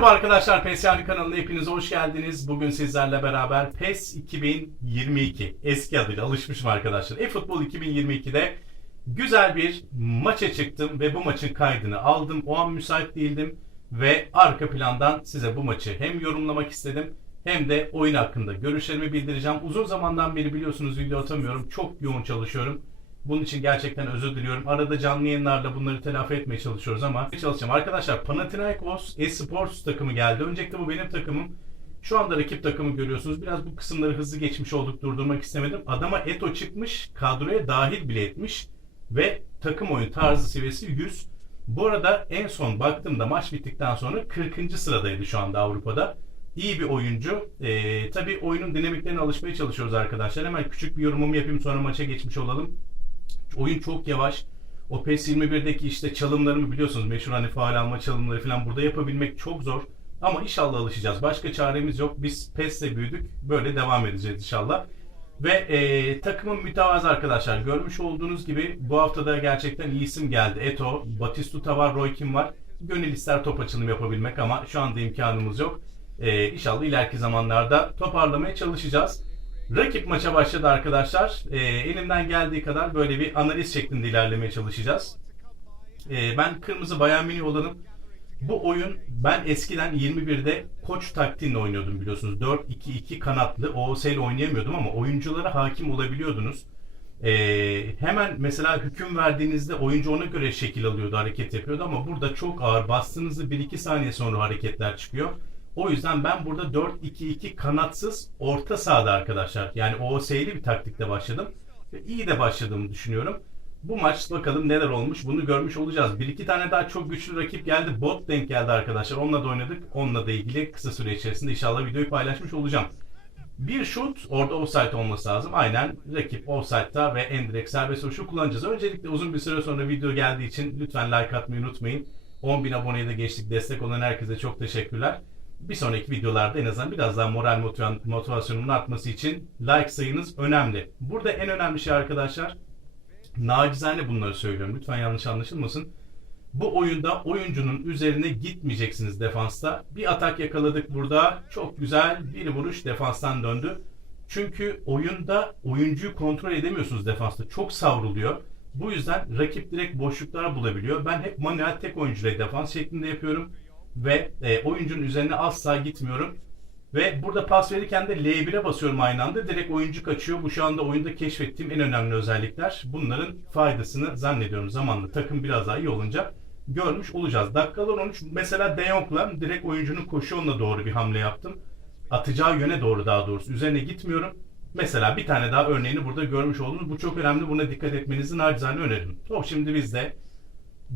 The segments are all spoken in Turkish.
Merhaba arkadaşlar PES Yani kanalına hepiniz hoş geldiniz. Bugün sizlerle beraber PES 2022 eski adıyla alışmışım arkadaşlar. eFootball 2022'de güzel bir maça çıktım ve bu maçın kaydını aldım. O an müsait değildim ve arka plandan size bu maçı hem yorumlamak istedim hem de oyun hakkında görüşlerimi bildireceğim. Uzun zamandan beri biliyorsunuz video atamıyorum. Çok yoğun çalışıyorum. Bunun için gerçekten özür diliyorum. Arada canlı yayınlarla bunları telafi etmeye çalışıyoruz ama çalışacağım. Arkadaşlar Panathinaikos Esports takımı geldi. Öncelikle bu benim takımım. Şu anda rakip takımı görüyorsunuz. Biraz bu kısımları hızlı geçmiş olduk durdurmak istemedim. Adama Eto çıkmış. Kadroya dahil bile etmiş. Ve takım oyun tarzı seviyesi 100. Bu arada en son baktığımda maç bittikten sonra 40. sıradaydı şu anda Avrupa'da. İyi bir oyuncu. Ee, tabii oyunun dinamiklerine alışmaya çalışıyoruz arkadaşlar. Hemen küçük bir yorumumu yapayım sonra maça geçmiş olalım. Oyun çok yavaş. O PES 21'deki işte çalımlarımı biliyorsunuz meşhur hani faal alma çalımları falan burada yapabilmek çok zor. Ama inşallah alışacağız. Başka çaremiz yok. Biz PES'le büyüdük. Böyle devam edeceğiz inşallah. Ve e, takımın mütevazı arkadaşlar. Görmüş olduğunuz gibi bu haftada gerçekten iyi isim geldi. Eto, Batistuta var, Roy Kim var. Gönül ister top açılım yapabilmek ama şu anda imkanımız yok. E, inşallah ileriki zamanlarda toparlamaya çalışacağız. Rakip maça başladı arkadaşlar. Ee, elimden geldiği kadar böyle bir analiz şeklinde ilerlemeye çalışacağız. Ee, ben kırmızı Bayern Münih olanım. Bu oyun ben eskiden 21'de koç taktiğinde oynuyordum biliyorsunuz. 4-2-2 kanatlı OOS ile oynayamıyordum ama oyunculara hakim olabiliyordunuz. Ee, hemen mesela hüküm verdiğinizde oyuncu ona göre şekil alıyordu, hareket yapıyordu ama burada çok ağır bastığınızda 1-2 saniye sonra hareketler çıkıyor. O yüzden ben burada 4-2-2 kanatsız orta sahada arkadaşlar. Yani OOS'li bir taktikle başladım. Ve iyi de başladığımı düşünüyorum. Bu maç bakalım neler olmuş bunu görmüş olacağız. Bir iki tane daha çok güçlü rakip geldi. Bot denk geldi arkadaşlar. Onunla da oynadık. Onunla da ilgili kısa süre içerisinde inşallah videoyu paylaşmış olacağım. Bir şut orada offside olması lazım. Aynen rakip offside'da ve en direkt serbest vuruşu kullanacağız. Öncelikle uzun bir süre sonra video geldiği için lütfen like atmayı unutmayın. 10.000 aboneye de geçtik. Destek olan herkese çok teşekkürler bir sonraki videolarda en azından biraz daha moral motivasyonumun artması için like sayınız önemli. Burada en önemli şey arkadaşlar nacizane bunları söylüyorum. Lütfen yanlış anlaşılmasın. Bu oyunda oyuncunun üzerine gitmeyeceksiniz defansta. Bir atak yakaladık burada. Çok güzel bir vuruş defanstan döndü. Çünkü oyunda oyuncuyu kontrol edemiyorsunuz defansta. Çok savruluyor. Bu yüzden rakip direkt boşluklar bulabiliyor. Ben hep manuel tek oyuncuyla defans şeklinde yapıyorum ve e, oyuncunun üzerine asla gitmiyorum. Ve burada pas verirken de L1'e basıyorum aynı anda. Direkt oyuncu kaçıyor. Bu şu anda oyunda keşfettiğim en önemli özellikler. Bunların faydasını zannediyorum zamanla takım biraz daha iyi olunca görmüş olacağız. Dakikalar 13 mesela De Jong'la direkt oyuncunun koşu yoluna doğru bir hamle yaptım. Atacağı yöne doğru daha doğrusu. Üzerine gitmiyorum. Mesela bir tane daha örneğini burada görmüş oldunuz. Bu çok önemli. Buna dikkat etmenizi nacizane öneririm. Top şimdi bizde.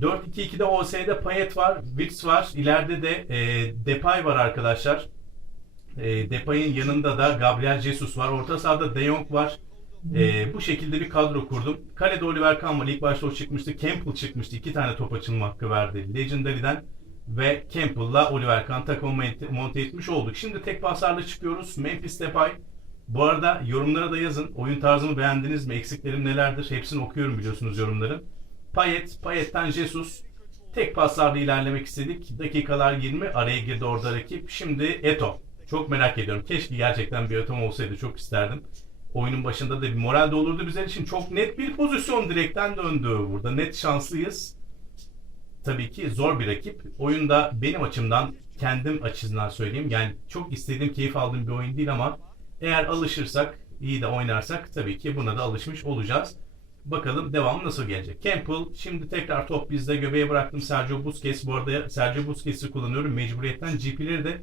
4-2-2'de OS'de Payet var, Wits var. İleride de e, Depay var arkadaşlar. E, Depay'ın yanında da Gabriel Jesus var. Orta sahada De Jong var. E, bu şekilde bir kadro kurdum. Kalede Oliver Kahn. İlk başta o çıkmıştı. Campbell çıkmıştı. İki tane top açılma hakkı verdi. Legendary'den ve Campbell'la Oliver Kahn takımı monte etmiş olduk. Şimdi tek paslarla çıkıyoruz. Memphis Depay. Bu arada yorumlara da yazın. Oyun tarzımı beğendiniz mi? Eksiklerim nelerdir? Hepsini okuyorum biliyorsunuz yorumların. Payet, Payet'ten Jesus. Tek paslarla ilerlemek istedik. Dakikalar 20 araya girdi orada rakip. Şimdi Eto. Çok merak ediyorum. Keşke gerçekten bir Eto'm olsaydı. Çok isterdim. Oyunun başında da bir moral de olurdu bizler için. Çok net bir pozisyon direkten döndü. Burada net şanslıyız. Tabii ki zor bir rakip. Oyunda benim açımdan kendim açısından söyleyeyim. Yani çok istediğim, keyif aldığım bir oyun değil ama eğer alışırsak, iyi de oynarsak tabii ki buna da alışmış olacağız. Bakalım devam nasıl gelecek. Campbell şimdi tekrar top bizde göbeğe bıraktım Sergio Busquets. Bu arada Sergio Busquets'i kullanıyorum. Mecburiyetten GP'leri de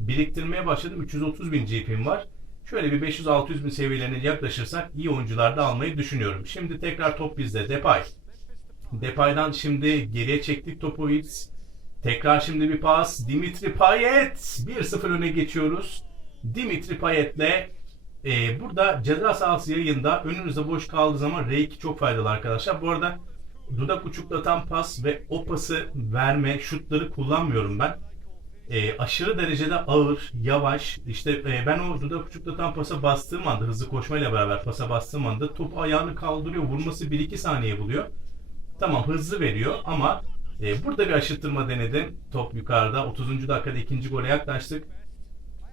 biriktirmeye başladım. 330 bin GP'm var. Şöyle bir 500-600 bin seviyelerine yaklaşırsak iyi oyuncular da almayı düşünüyorum. Şimdi tekrar top bizde. Depay. Depay'dan şimdi geriye çektik topu Wills. Tekrar şimdi bir pas. Dimitri Payet. 1-0 öne geçiyoruz. Dimitri Payet'le ee, burada ceza sahası yayında önünüzde boş kaldığı zaman R2 çok faydalı arkadaşlar. Bu arada dudak uçuklatan pas ve o pası verme şutları kullanmıyorum ben. Ee, aşırı derecede ağır, yavaş. İşte e, ben o dudak uçuklatan pasa bastığım anda, hızlı koşmayla beraber pasa bastığım anda top ayağını kaldırıyor. Vurması 1-2 saniye buluyor. Tamam hızlı veriyor ama E, burada bir aşıttırma denedim. Top yukarıda. 30. dakikada ikinci gole yaklaştık.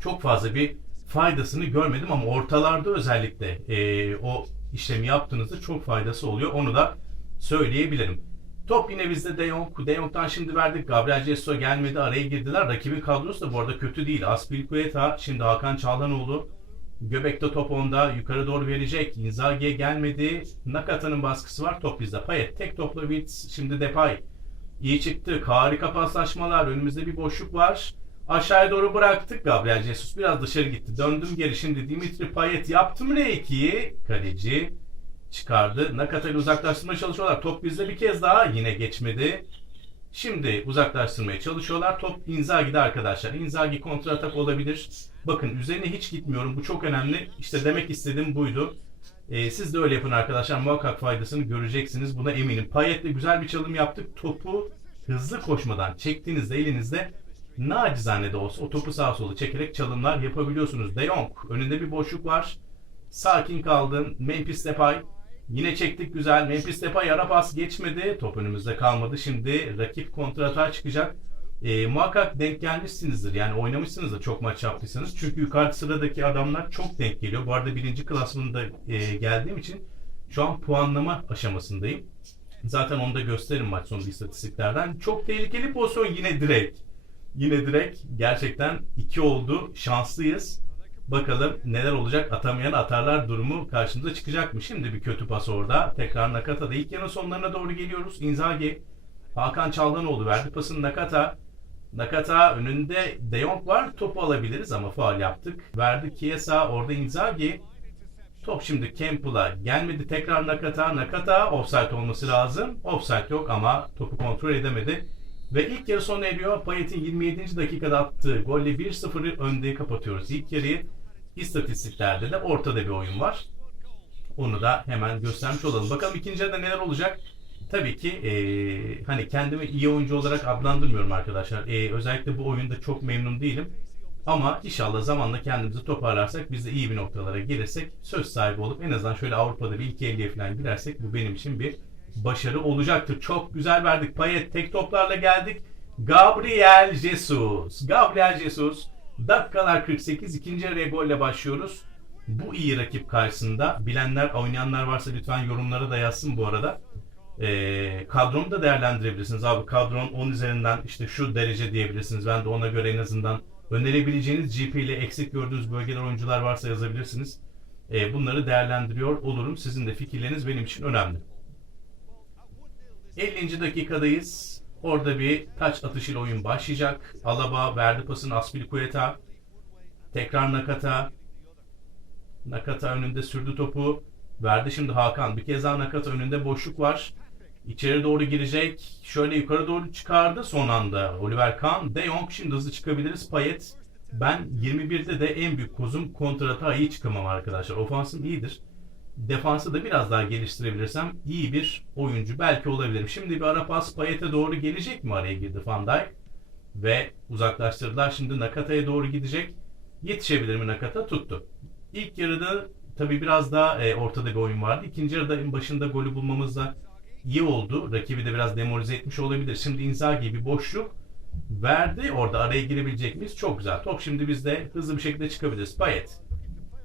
Çok fazla bir faydasını görmedim ama ortalarda özellikle e, o işlemi yaptığınızda çok faydası oluyor. Onu da söyleyebilirim. Top yine bizde De Jong. De Jong'dan şimdi verdik. Gabriel Jesus gelmedi. Araya girdiler. Rakibin kadrosu da bu arada kötü değil. Aspilicueta, şimdi Hakan Çağlanoğlu. Göbekte top onda. Yukarı doğru verecek. Inzaghi'ye gelmedi. Nakata'nın baskısı var. Top bizde. Payet tek topla Wirtz. Şimdi Depay. İyi çıktı. Harika paslaşmalar. Önümüzde bir boşluk var. Aşağıya doğru bıraktık. Gabriel Jesus biraz dışarı gitti. Döndüm geri. Şimdi Dimitri Payet yaptım R2'yi. Kaleci çıkardı. Nakata uzaklaştırmaya çalışıyorlar. Top bizde bir kez daha yine geçmedi. Şimdi uzaklaştırmaya çalışıyorlar. Top Inzaghi'de arkadaşlar. Inzaghi kontratak olabilir. Bakın üzerine hiç gitmiyorum. Bu çok önemli. İşte demek istediğim buydu. Ee, siz de öyle yapın arkadaşlar. Muhakkak faydasını göreceksiniz. Buna eminim. Payet'le güzel bir çalım yaptık. Topu hızlı koşmadan çektiğinizde elinizde nacizane de olsa o topu sağa sola çekerek çalımlar yapabiliyorsunuz. De Jong önünde bir boşluk var. Sakin kaldın. Memphis Depay Yine çektik güzel. Memphis Depay ara pas geçmedi. Top önümüzde kalmadı. Şimdi rakip kontratağa çıkacak. E, muhakkak denk gelmişsinizdir. Yani oynamışsınızdır çok maç yaptıysanız. Çünkü yukarı sıradaki adamlar çok denk geliyor. Bu arada birinci klasmanda e, geldiğim için şu an puanlama aşamasındayım. Zaten onu da gösteririm maç sonunda istatistiklerden. Çok tehlikeli pozisyon yine direkt. Yine direkt. Gerçekten iki oldu. Şanslıyız. Bakalım neler olacak atamayan atarlar durumu karşımıza çıkacak mı? Şimdi bir kötü pas orada. Tekrar Nakata'da ilk yarının sonlarına doğru geliyoruz. Inzaghi Hakan Çaldanoğlu verdi pasını Nakata. Nakata önünde De Jong var. Topu alabiliriz ama faal yaptık. Verdi Chiesa orada Inzaghi. Top şimdi Campbell'a gelmedi. Tekrar Nakata. Nakata offside olması lazım. Offside yok ama topu kontrol edemedi. Ve ilk yarı sona eriyor. Payet'in 27. dakikada attığı golle 1-0'ı önde kapatıyoruz. İlk yarıyı istatistiklerde de ortada bir oyun var. Onu da hemen göstermiş olalım. Bakalım ikinci yarıda neler olacak? Tabii ki e, hani kendimi iyi oyuncu olarak adlandırmıyorum arkadaşlar. E, özellikle bu oyunda çok memnun değilim. Ama inşallah zamanla kendimizi toparlarsak biz de iyi bir noktalara gelirsek söz sahibi olup en azından şöyle Avrupa'da bir ilk 50'ye falan girersek bu benim için bir başarı olacaktır. Çok güzel verdik. Payet tek toplarla geldik. Gabriel Jesus. Gabriel Jesus. Dakikalar 48. ikinci araya golle başlıyoruz. Bu iyi rakip karşısında. Bilenler, oynayanlar varsa lütfen yorumlara da yazsın bu arada. Ee, kadromu da değerlendirebilirsiniz. Abi kadron 10 üzerinden işte şu derece diyebilirsiniz. Ben de ona göre en azından önerebileceğiniz GP ile eksik gördüğünüz bölgeler oyuncular varsa yazabilirsiniz. Ee, bunları değerlendiriyor olurum. Sizin de fikirleriniz benim için önemli. 50. dakikadayız. Orada bir taç atışıyla oyun başlayacak. Alaba verdi pasını Aspilicueta. Tekrar Nakata. Nakata önünde sürdü topu. Verdi şimdi Hakan. Bir kez daha Nakata önünde boşluk var. İçeri doğru girecek. Şöyle yukarı doğru çıkardı son anda. Oliver Kahn. De Jong şimdi hızlı çıkabiliriz. Payet. Ben 21'de de en büyük kozum kontrata iyi çıkamam arkadaşlar. Ofansım iyidir defansı da biraz daha geliştirebilirsem iyi bir oyuncu belki olabilirim. Şimdi bir ara pas Payet'e doğru gelecek mi araya girdi Van Dijk ve uzaklaştırdılar. Şimdi Nakata'ya doğru gidecek. Yetişebilir mi Nakata? Tuttu. İlk yarıda tabii biraz daha e, ortada bir oyun vardı. İkinci yarıda başında golü bulmamız da iyi oldu. Rakibi de biraz demoralize etmiş olabilir. Şimdi Inzaghi bir boşluk verdi. Orada araya girebilecek miyiz? Çok güzel. Top şimdi bizde hızlı bir şekilde çıkabiliriz. Payet.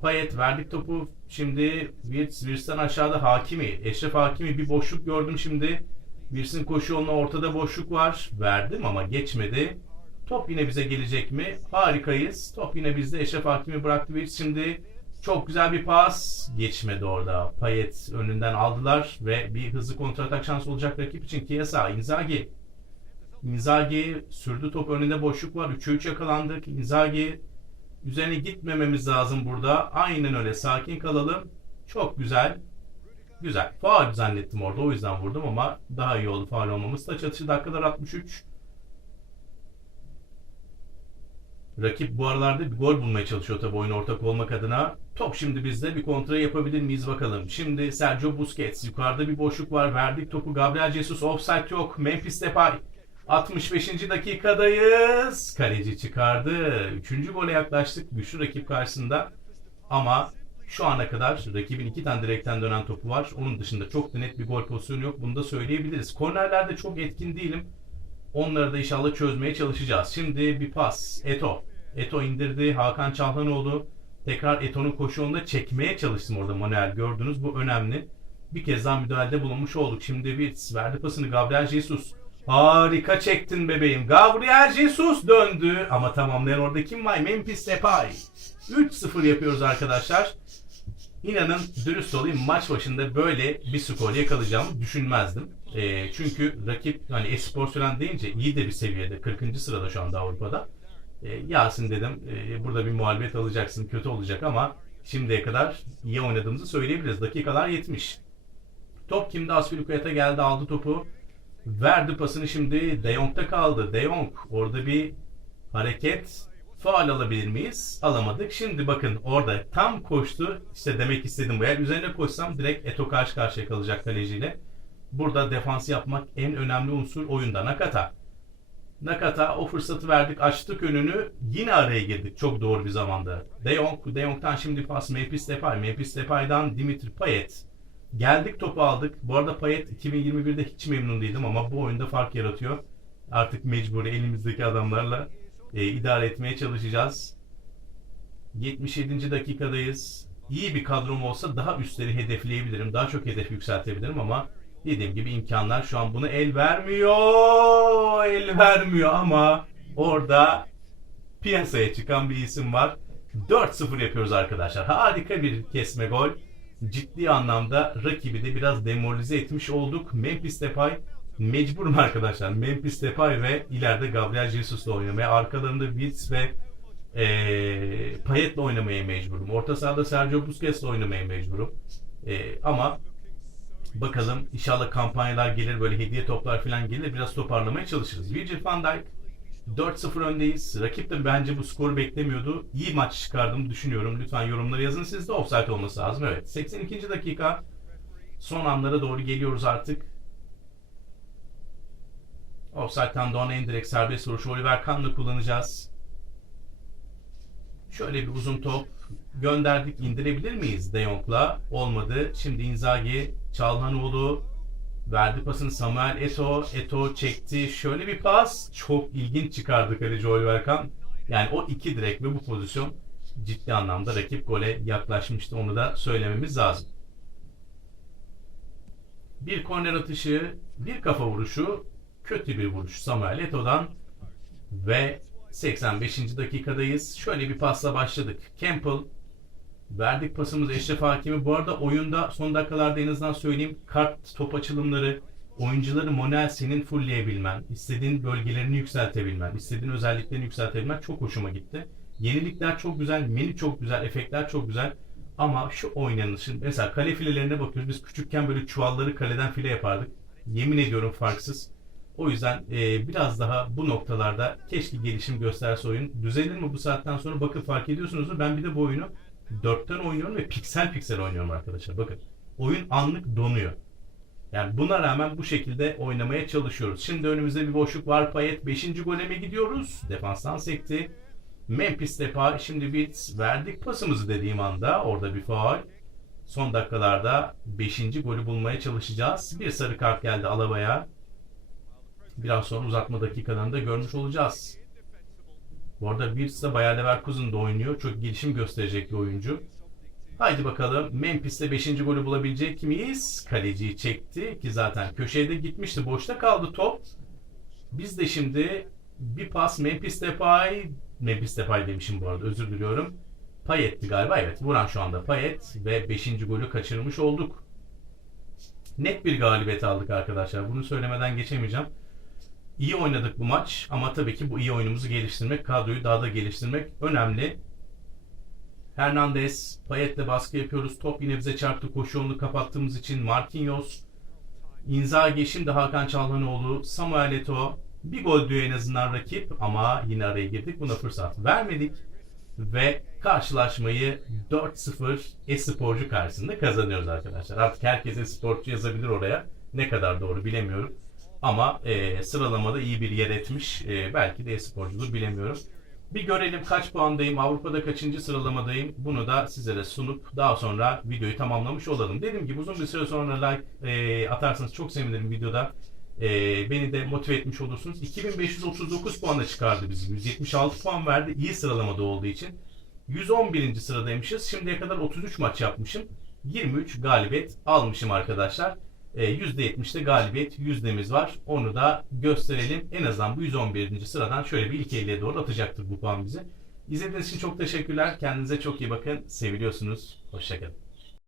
Payet verdik topu. Şimdi Wirtz'ten aşağıda Hakimi. Eşref Hakimi bir boşluk gördüm şimdi. Wirtz'in koşu yoluna ortada boşluk var. Verdim ama geçmedi. Top yine bize gelecek mi? Harikayız. Top yine bizde. Eşref Hakimi bıraktı Wirtz şimdi. Çok güzel bir pas. Geçmedi orada. Payet önünden aldılar ve bir hızlı kontratak şansı olacak rakip için. Chiesa, Inzaghi. Inzaghi sürdü top önünde boşluk var. 3'e 3 yakalandık. Inzaghi Üzerine gitmememiz lazım burada. Aynen öyle. Sakin kalalım. Çok güzel. Güzel. Faal zannettim orada. O yüzden vurdum ama daha iyi oldu faal olmamız. Taç atışı dakikalar 63. Rakip bu aralarda bir gol bulmaya çalışıyor tabii oyun ortak olmak adına. Top şimdi bizde bir kontra yapabilir miyiz bakalım. Şimdi Sergio Busquets yukarıda bir boşluk var. Verdik topu Gabriel Jesus offside yok. Memphis Depay 65. dakikadayız. Kaleci çıkardı. Üçüncü gole yaklaştık güçlü rakip karşısında. Ama Şu ana kadar rakibin iki tane direkten dönen topu var. Onun dışında çok net bir gol pozisyonu yok. Bunu da söyleyebiliriz. Kornerlerde çok etkin değilim. Onları da inşallah çözmeye çalışacağız. Şimdi bir pas. Eto. Eto indirdi. Hakan Çalhanoğlu. Tekrar Eto'nun koşu yolunda çekmeye çalıştım orada Manuel. Gördünüz bu önemli. Bir kez daha müdahalede bulunmuş olduk. Şimdi bir verdi pasını Gabriel Jesus. Harika çektin bebeğim. Gabriel Jesus döndü. Ama tamamlayan orada kim var? Memphis Depay. 3-0 yapıyoruz arkadaşlar. İnanın dürüst olayım maç başında böyle bir skor yakalayacağımı düşünmezdim. Ee, çünkü rakip hani espor süren deyince iyi de bir seviyede. 40. sırada şu anda Avrupa'da. Ee, Yasin dedim e, burada bir muhalefet alacaksın kötü olacak ama şimdiye kadar iyi oynadığımızı söyleyebiliriz. Dakikalar 70. Top kimde? Aspilicueta geldi aldı topu. Verdi pasını şimdi De Jong'da kaldı. De Jong orada bir hareket faal alabilir miyiz? Alamadık. Şimdi bakın orada tam koştu. İşte demek istedim bu. Eğer üzerine koşsam direkt Eto karşı karşıya kalacak kaleciyle. Burada defans yapmak en önemli unsur oyunda. Nakata. Nakata o fırsatı verdik. Açtık önünü. Yine araya girdik. Çok doğru bir zamanda. De Jong. De Jong'dan şimdi pas Memphis Depay. Memphis Depay'dan Dimitri Payet. Geldik topu aldık. Bu arada Payet 2021'de hiç memnun değildim ama bu oyunda fark yaratıyor. Artık mecburi elimizdeki adamlarla e, idare etmeye çalışacağız. 77. dakikadayız. İyi bir kadrom olsa daha üstleri hedefleyebilirim. Daha çok hedef yükseltebilirim ama dediğim gibi imkanlar şu an bunu el vermiyor. El vermiyor ama orada piyasaya çıkan bir isim var. 4-0 yapıyoruz arkadaşlar. Harika bir kesme gol. Ciddi anlamda rakibi de biraz demoralize etmiş olduk. Memphis Depay mecburum arkadaşlar. Memphis Depay ve ileride Gabriel Jesus'la oynamaya. Arkalarında Wirtz ve ee, Payet'le oynamaya mecburum. Orta sahada Sergio Busquets'le oynamaya mecburum. Ee, ama bakalım inşallah kampanyalar gelir böyle hediye toplar falan gelir biraz toparlamaya çalışırız. Virgil van Dijk 4-0 öndeyiz. Rakip de bence bu skoru beklemiyordu. İyi maç çıkardığımı düşünüyorum. Lütfen yorumları yazın. Sizde offside olması lazım. Evet. 82. dakika. Son anlara doğru geliyoruz artık. Offside'dan doğan en direkt serbest vuruş Oliver Kahn'la kullanacağız. Şöyle bir uzun top gönderdik. indirebilir miyiz De Jong'la? Olmadı. Şimdi Inzaghi, Çalhanoğlu verdi pasını Samuel Eto. Eto çekti. Şöyle bir pas. Çok ilginç çıkardı kaleci Oliver Kahn. Yani o iki direkt ve bu pozisyon ciddi anlamda rakip gole yaklaşmıştı. Onu da söylememiz lazım. Bir korner atışı, bir kafa vuruşu, kötü bir vuruş Samuel Eto'dan ve 85. dakikadayız. Şöyle bir pasla başladık. Campbell verdik pasımızı Eşref Hakimi. Bu arada oyunda son dakikalarda en azından söyleyeyim kart top açılımları oyuncuları Monel senin fullleyebilmen, istediğin bölgelerini yükseltebilmen, istediğin özelliklerini yükseltebilmen çok hoşuma gitti. Yenilikler çok güzel, menü çok güzel, efektler çok güzel. Ama şu oynanışın mesela kale filelerine bakıyoruz. Biz küçükken böyle çuvalları kaleden file yapardık. Yemin ediyorum farksız. O yüzden e, biraz daha bu noktalarda keşke gelişim gösterse oyun. Düzelir mi bu saatten sonra? Bakın fark ediyorsunuz? Ben bir de bu oyunu 4'ten oynuyorum ve piksel piksel oynuyorum arkadaşlar. Bakın oyun anlık donuyor. Yani buna rağmen bu şekilde oynamaya çalışıyoruz. Şimdi önümüzde bir boşluk var. Payet 5. gole mi gidiyoruz? Defanstan sekti. Memphis Depay şimdi bir verdik pasımızı dediğim anda orada bir faul. Son dakikalarda 5. golü bulmaya çalışacağız. Bir sarı kart geldi Alaba'ya. Biraz sonra uzatma dakikalarında görmüş olacağız. Bu arada Wirtz de Bayer Leverkusen'da oynuyor. Çok gelişim gösterecek bir oyuncu. Haydi bakalım Memphis'te 5. golü bulabilecek miyiz? Kaleciyi çekti ki zaten köşeye de gitmişti. Boşta kaldı top. Biz de şimdi bir pas Memphis Depay Memphis Depay demişim bu arada özür diliyorum. Payet'ti galiba evet. Vuran şu anda Payet ve 5. golü kaçırmış olduk. Net bir galibiyet aldık arkadaşlar. Bunu söylemeden geçemeyeceğim. İyi oynadık bu maç ama tabii ki bu iyi oyunumuzu geliştirmek, kadroyu daha da geliştirmek önemli. Hernandez, Payet'le baskı yapıyoruz. Top yine bize çarptı. Koşu yolunu kapattığımız için Marquinhos, Inzaghi, şimdi Hakan Çalhanoğlu, Samuel Eto'o. Bir gol diyor en azından rakip ama yine araya girdik. Buna fırsat vermedik. Ve karşılaşmayı 4-0 e-sporcu karşısında kazanıyoruz arkadaşlar. Artık herkes e-sporcu yazabilir oraya. Ne kadar doğru bilemiyorum. Ama e, sıralamada iyi bir yer etmiş. E, belki de e-sporcudur bilemiyorum. Bir görelim kaç puandayım, Avrupa'da kaçıncı sıralamadayım. Bunu da sizlere sunup daha sonra videoyu tamamlamış olalım. Dediğim gibi uzun bir süre sonra like e, atarsanız çok sevinirim videoda. E, beni de motive etmiş olursunuz. 2539 puana çıkardı bizi. 176 puan verdi iyi sıralamada olduğu için. 111. sıradaymışız. Şimdiye kadar 33 maç yapmışım. 23 galibiyet almışım arkadaşlar. E, %70'de galibiyet yüzdemiz var. Onu da gösterelim. En azından bu 111. sıradan şöyle bir ilk 50'ye doğru atacaktır bu puan bizi. İzlediğiniz için çok teşekkürler. Kendinize çok iyi bakın. Seviliyorsunuz. Hoşçakalın.